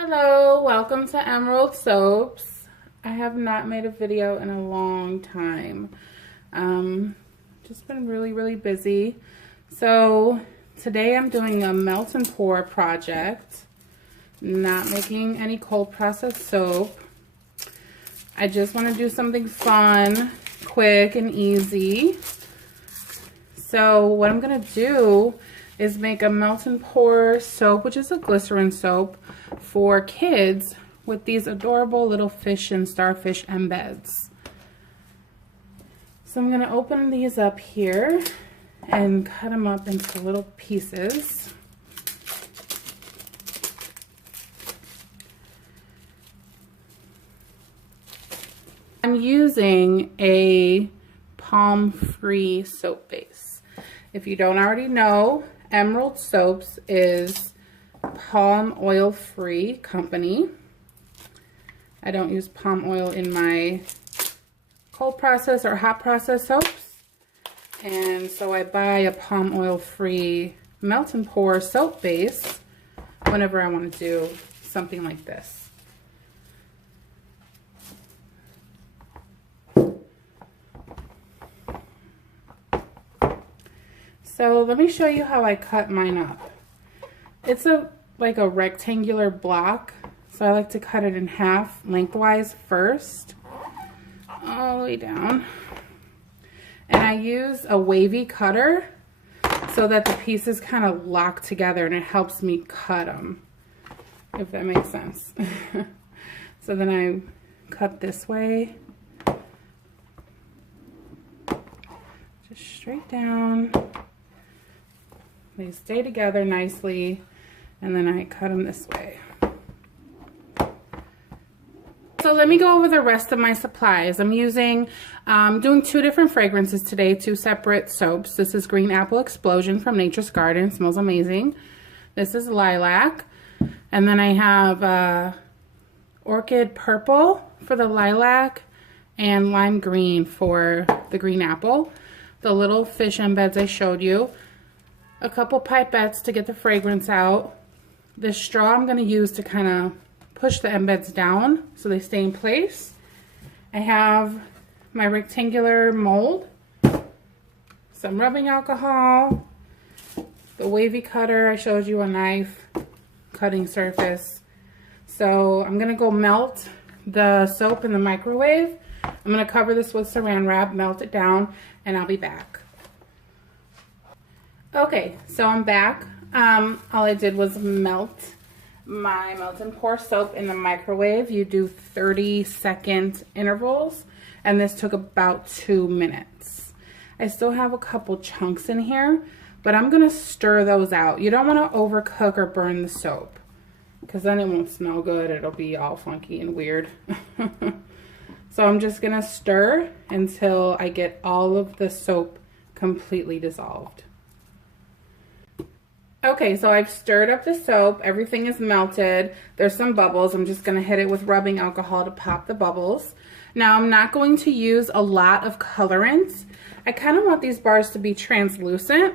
Hello, welcome to Emerald Soaps. I have not made a video in a long time. Just been really busy. So today I'm doing a melt and pour project. Not making any cold process soap. I just want to do something fun, quick and easy. So what I'm gonna do is make a melt and pour soap, which is a glycerin soap for kids with these adorable little fish and starfish embeds. So I'm gonna open these up here and cut them up into little pieces. I'm using a palm-free soap base. If you don't already know, Emerald Soaps is palm oil free company. I don't use palm oil in my cold process or hot process soaps. And so I buy a palm oil free melt and pour soap base whenever I want to do something like this. So let me show you how I cut mine up. It's like a rectangular block, so I like to cut it in half lengthwise first, all the way down. And I use a wavy cutter so that the pieces kind of lock together and it helps me cut them, if that makes sense. So then I cut this way, just straight down. They stay together nicely, and then I cut them this way. So let me go over the rest of my supplies. I'm doing two different fragrances today, two separate soaps. This is Green Apple Explosion from Nature's Garden. It smells amazing. This is Lilac. And then I have Orchid Purple for the lilac and Lime Green for the green apple. The little fish embeds I showed you. A couple pipettes to get the fragrance out. This straw I'm going to use to kind of push the embeds down so they stay in place. I have my rectangular mold, some rubbing alcohol, the wavy cutter I showed you, a knife, cutting surface. So I'm going to go melt the soap in the microwave. I'm going to cover this with saran wrap, melt it down, and I'll be back. Okay, so I'm back. All I did was melt my melt and pour soap in the microwave. You do 30-second intervals, and this took about 2 minutes. I still have a couple chunks in here, but I'm gonna stir those out. You don't wanna overcook or burn the soap, because then it won't smell good. It'll be all funky and weird. So I'm just gonna stir until I get all of the soap completely dissolved. Okay, so I've stirred up the soap. Everything is melted. There's some bubbles. I'm just going to hit it with rubbing alcohol to pop the bubbles. Now, I'm not going to use a lot of colorants. I kind of want these bars to be translucent,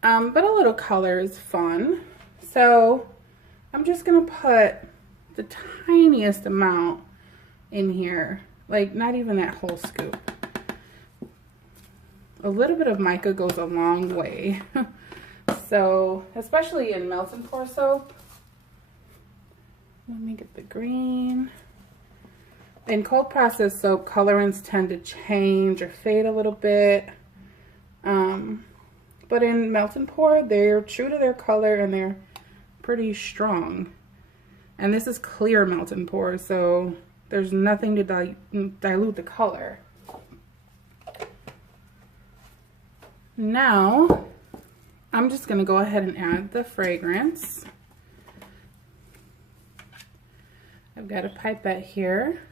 but a little color is fun. So I'm just going to put the tiniest amount in here, like not even that whole scoop. A little bit of mica goes a long way. So, especially in melt and pour soap. Let me get the green. In cold process soap, colorants tend to change or fade a little bit. But in melt and pour, they're true to their color and they're pretty strong. And this is clear melt and pour, so there's nothing to dilute the color. Now, I'm just going to go ahead and add the fragrance. I've got a pipette here.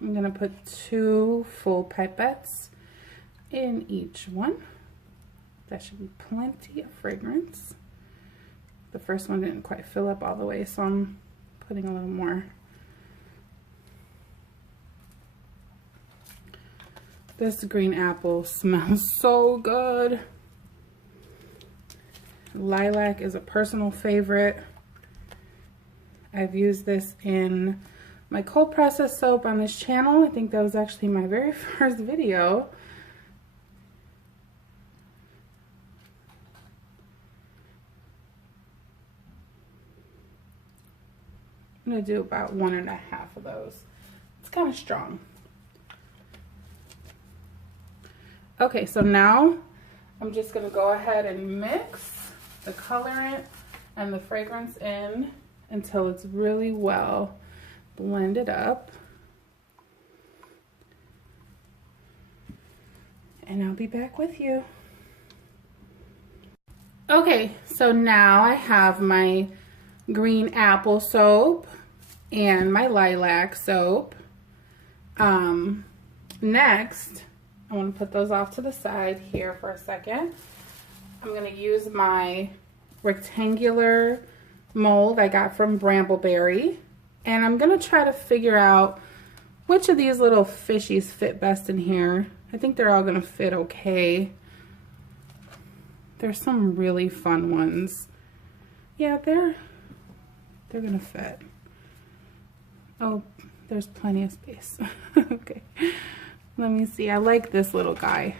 I'm going to put 2 full pipettes in each one. That should be plenty of fragrance. The first one didn't quite fill up all the way, so I'm putting a little more. This green apple smells so good. Lilac is a personal favorite. I've used this in my cold process soap on this channel. I think that was actually my very first video. I'm gonna do about 1.5 of those. It's kind of strong. Okay, so now I'm just gonna go ahead and mix the colorant and the fragrance in until it's really well blended up. And I'll be back with you. Okay, so now I have my green apple soap and my lilac soap. Next, I want to put those off to the side here for a second. I'm going to use my rectangular mold I got from Brambleberry, and I'm going to try to figure out which of these little fishies fit best in here. I think they're all going to fit okay. There's some really fun ones. Yeah, they're going to fit. Oh, there's plenty of space. Okay, let me see. I like this little guy.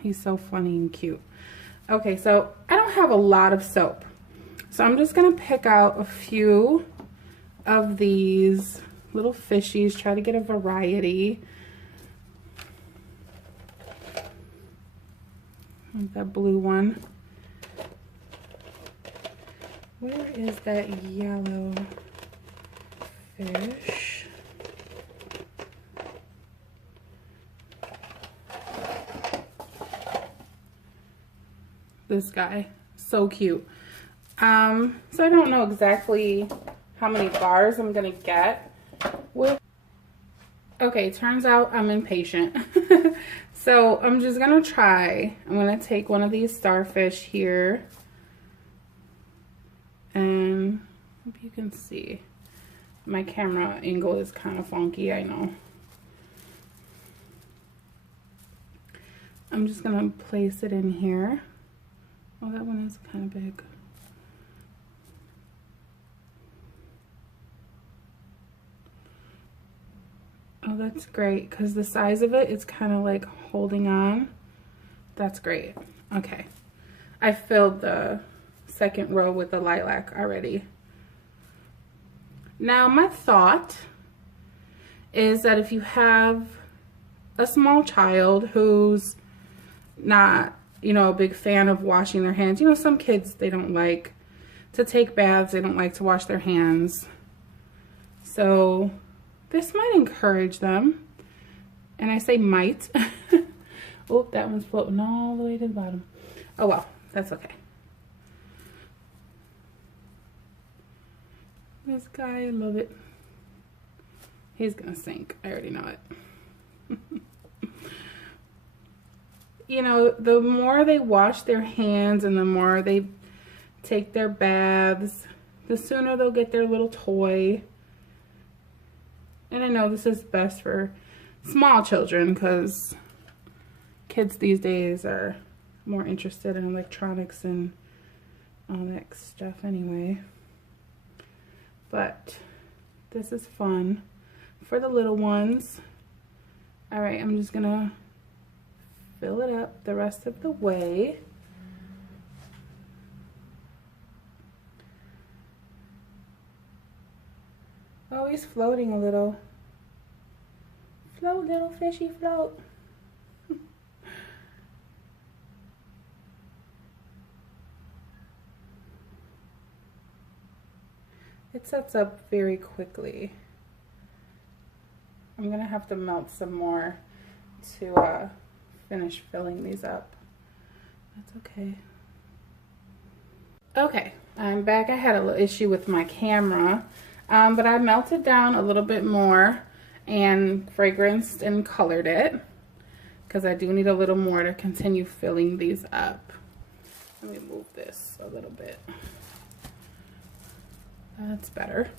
He's so funny and cute. Okay, so I don't have a lot of soap, so I'm just gonna pick out a few of these little fishies, try to get a variety. Like that blue one. Where is that yellow fish? This guy, so cute. So I don't know exactly how many bars I'm gonna get with. Okay, turns out I'm impatient. So I'm just gonna try. I'm gonna take one of these starfish here, and hope you can see. My camera angle is kind of funky, I know. I'm just gonna place it in here. Oh, that one is kind of big. Oh, that's great, because the size of it is kind of like holding on. That's great. Okay. I filled the second row with the lilac already. Now, my thought is that if you have a small child who's not, you know, a big fan of washing their hands. You know, some kids, they don't like to take baths. They don't like to wash their hands. So this might encourage them. And I say might. Oh, that one's floating all the way to the bottom. Oh, well, that's okay. This guy, I love it. He's gonna sink. I already know it. You know, the more they wash their hands and the more they take their baths, the sooner they'll get their little toy. And I know this is best for small children because kids these days are more interested in electronics and all that stuff anyway. But this is fun for the little ones. All right, I'm just gonna fill it up the rest of the way. Oh, he's floating a little. Float, little fishy, float. It sets up very quickly. I'm gonna have to melt some more to finish filling these up. That's okay. Okay, I'm back. I had a little issue with my camera, but I melted down a little bit more and fragranced and colored it because I do need a little more to continue filling these up. Let me move this a little bit. That's better.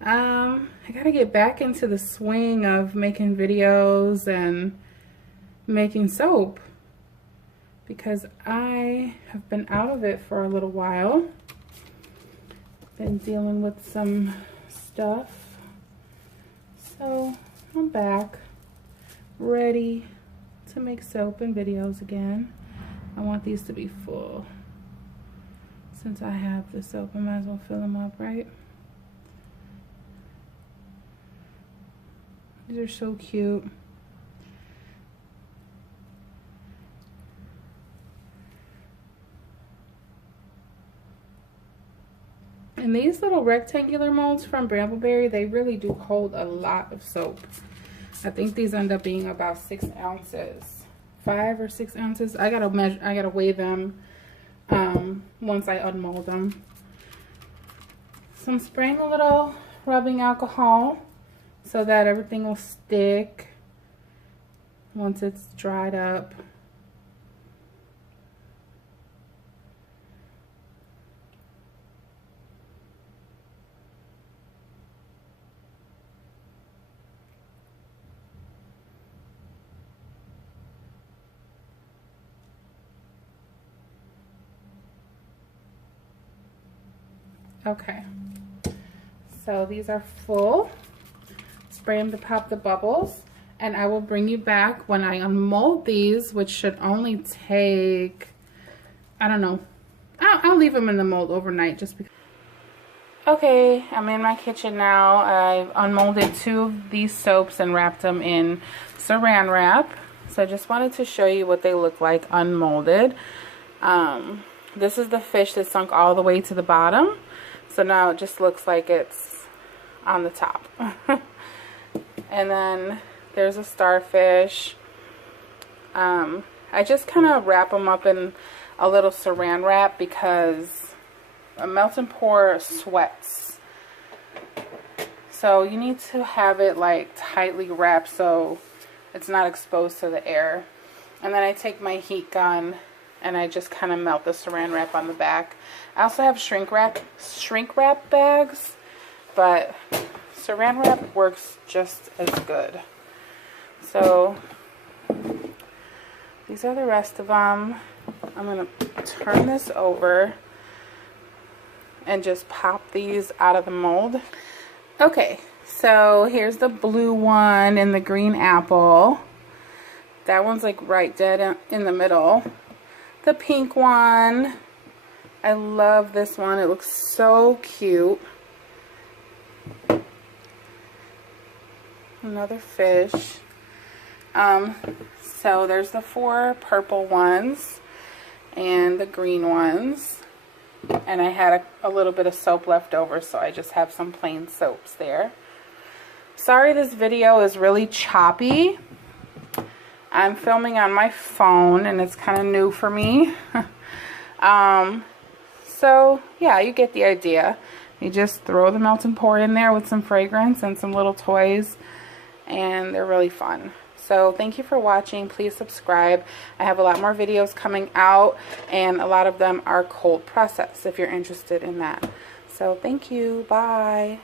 I gotta get back into the swing of making videos and making soap because I have been out of it for a little while. Been dealing with some stuff. So I'm back, ready to make soap and videos again. I want these to be full. Since I have the soap, I might as well fill them up, right? These are so cute. And these little rectangular molds from Brambleberry, they really do hold a lot of soap. I think these end up being about 6 ounces. 5 or 6 ounces. I gotta measure, I gotta weigh them once I unmold them. So I'm spraying a little rubbing alcohol so that everything will stick once it's dried up. Okay, so these are full. Spray them to pop the bubbles, and I will bring you back when I unmold these, which should only take, I don't know, I'll leave them in the mold overnight just because. Okay, I'm in my kitchen now. I've unmolded 2 of these soaps and wrapped them in saran wrap. So I just wanted to show you what they look like unmolded. This is the fish that sunk all the way to the bottom. So now it just looks like it's on the top. And then there's a starfish. I just kind of wrap them up in a little saran wrap because a melt and pour sweats. So you need to have it like tightly wrapped so it's not exposed to the air. And then I take my heat gun and I just kind of melt the saran wrap on the back. I also have shrink wrap bags, but saran wrap works just as good. So these are the rest of them. I'm going to turn this over and just pop these out of the mold. Okay, so here's the blue one and the green apple. That one's like right dead in the middle. The pink one, I love this one. It looks so cute. Another fish. So there's the 4 purple ones and the green ones. And I had a little bit of soap left over, so I just have some plain soaps there. Sorry this video is really choppy. I'm filming on my phone and it's kind of new for me. So yeah, you get the idea. You just throw the melt and pour in there with some fragrance and some little toys, and they're really fun. So thank you for watching. Please subscribe. I have a lot more videos coming out, and a lot of them are cold process if you're interested in that. So thank you. Bye.